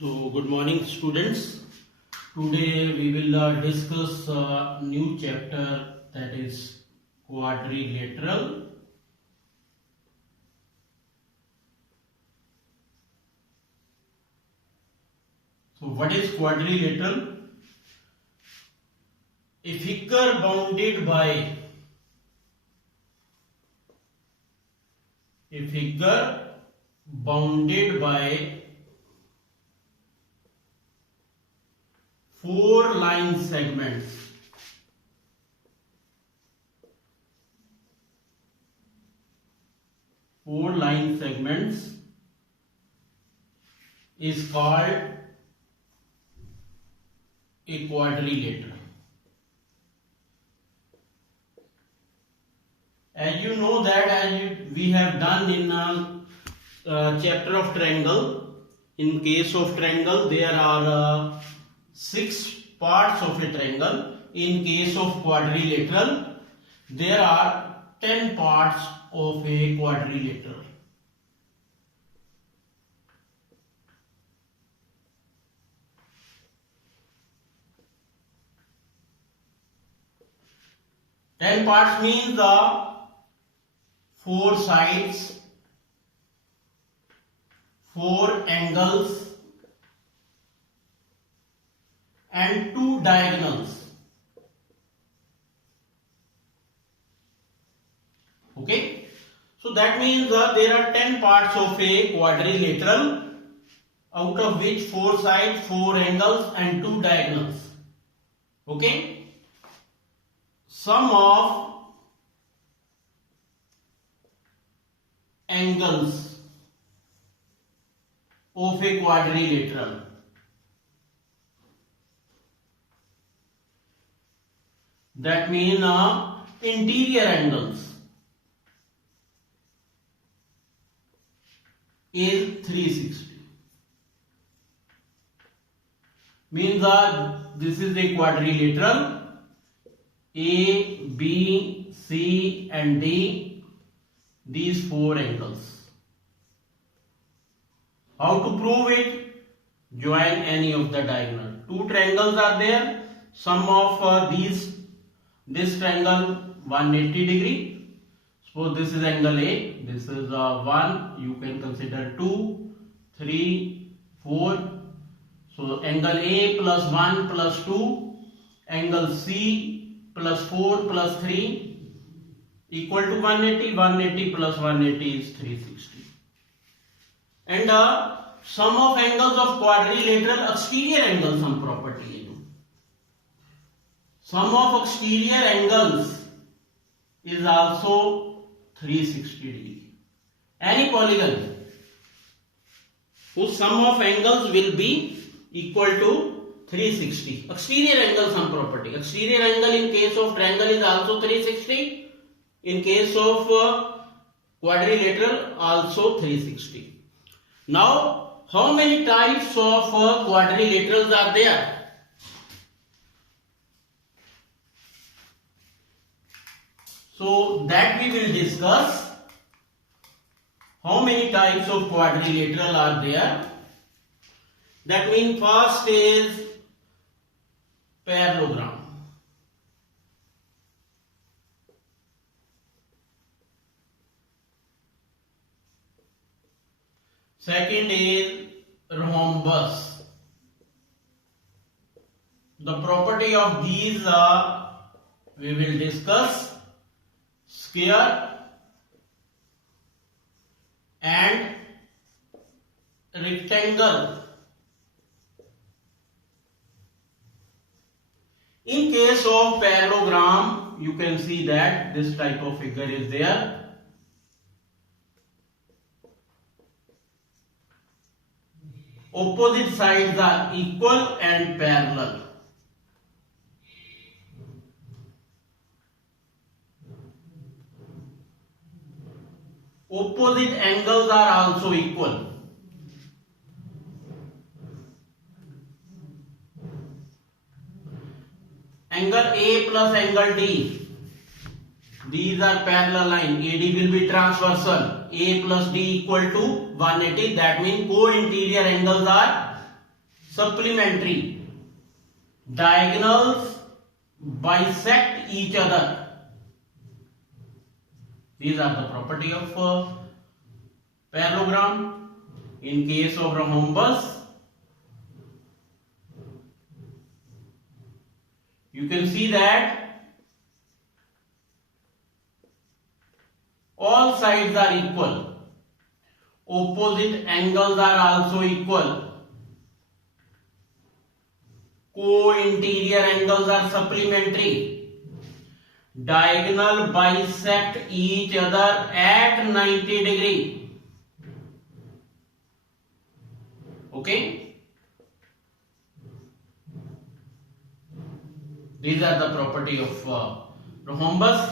So, good morning, students. Today we will discuss a new chapter, that is quadrilateral. So, what is quadrilateral? A figure bounded by four line segments. Four line segments is called a quadrilateral. As you know that we have done in chapter of triangle. In case of triangle, there are 6 parts of a triangle. In case of quadrilateral, there are 10 parts of a quadrilateral. Ten parts means the 4 sides, 4 angles and 2 diagonals. Okay, so that means there are 10 parts of a quadrilateral, out of which 4 sides, 4 angles and 2 diagonals. Okay, sum of angles of a quadrilateral that means interior angles is 360. Means this is a quadrilateral. A, B, C and D, these 4 angles. How to prove it? Join any of the diagonal. 2 triangles are there. Sum of this triangle 180 degree. Suppose this is angle A. This is 1. You can consider 2, 3, 4. So angle A plus 1 plus 2. Angle C plus 4 plus 3 equal to 180. 180 plus 180 is 360. And sum of angles of quadrilateral exterior angle sum property है जो. Sum of exterior angles is also 360 degree. Any polygon whose sum of angles will be equal to 360. Exterior angle sum property. Exterior angle in case of triangle is also 360. In case of quadrilateral also 360. Now, how many types of quadrilaterals are there? So that we will discuss. How many types of quadrilateral are there? That means first is parallelogram. Second is rhombus. The property of these we will discuss. Square and rectangle. In case of parallelogram, you can see that this type of figure is there. Opposite sides are equal and parallel. Opposite angles are also equal. Angle A plus angle D, these are parallel line. AD will be transversal. A plus D equal to 180. That means co-interior angles are supplementary, diagonals bisect each other. These are the property of parallelogram. In case of rhombus, you can see that all sides are equal, opposite angles are also equal, co-interior angles are supplementary, diagonal bisect each other at 90 degree. Okay, these are the property of rhombus.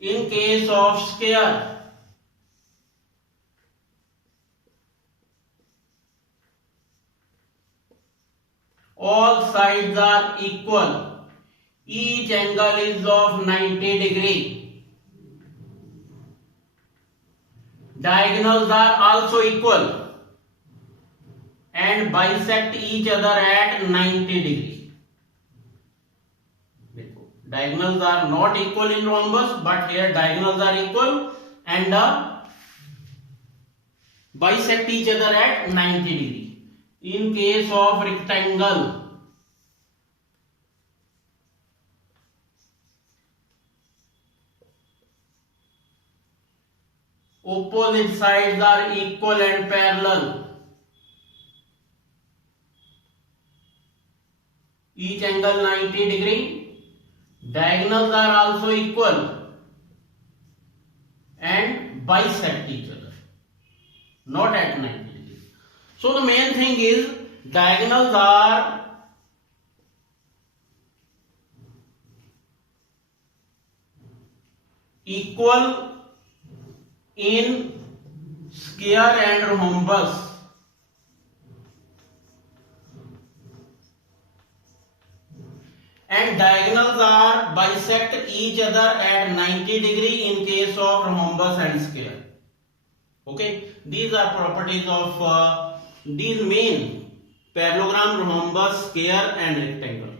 In case of square, all sides are equal, each angle is of 90 degree, diagonals are also equal and bisect each other at 90 degree. Diagonals are not equal in rhombus, but here diagonals are equal and bisect each other at 90 degree. In case of rectangle, opposite sides are equal and parallel, each angle 90 degree, diagonals are also equal and bisect each other, not at 90 degree. So the main thing is diagonals are equal in square and rhombus. And diagonals are bisect each other at 90 degree in case of rhombus and square. Okay, these are properties of these main parallelogram, rhombus, square and rectangle.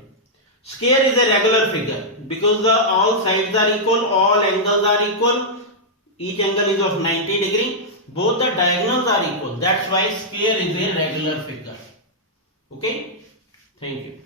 Square is a regular figure because all sides are equal, all angles are equal, each angle is of 90 degree, both the diagonals are equal. That's why square is a regular figure. Okay, thank you.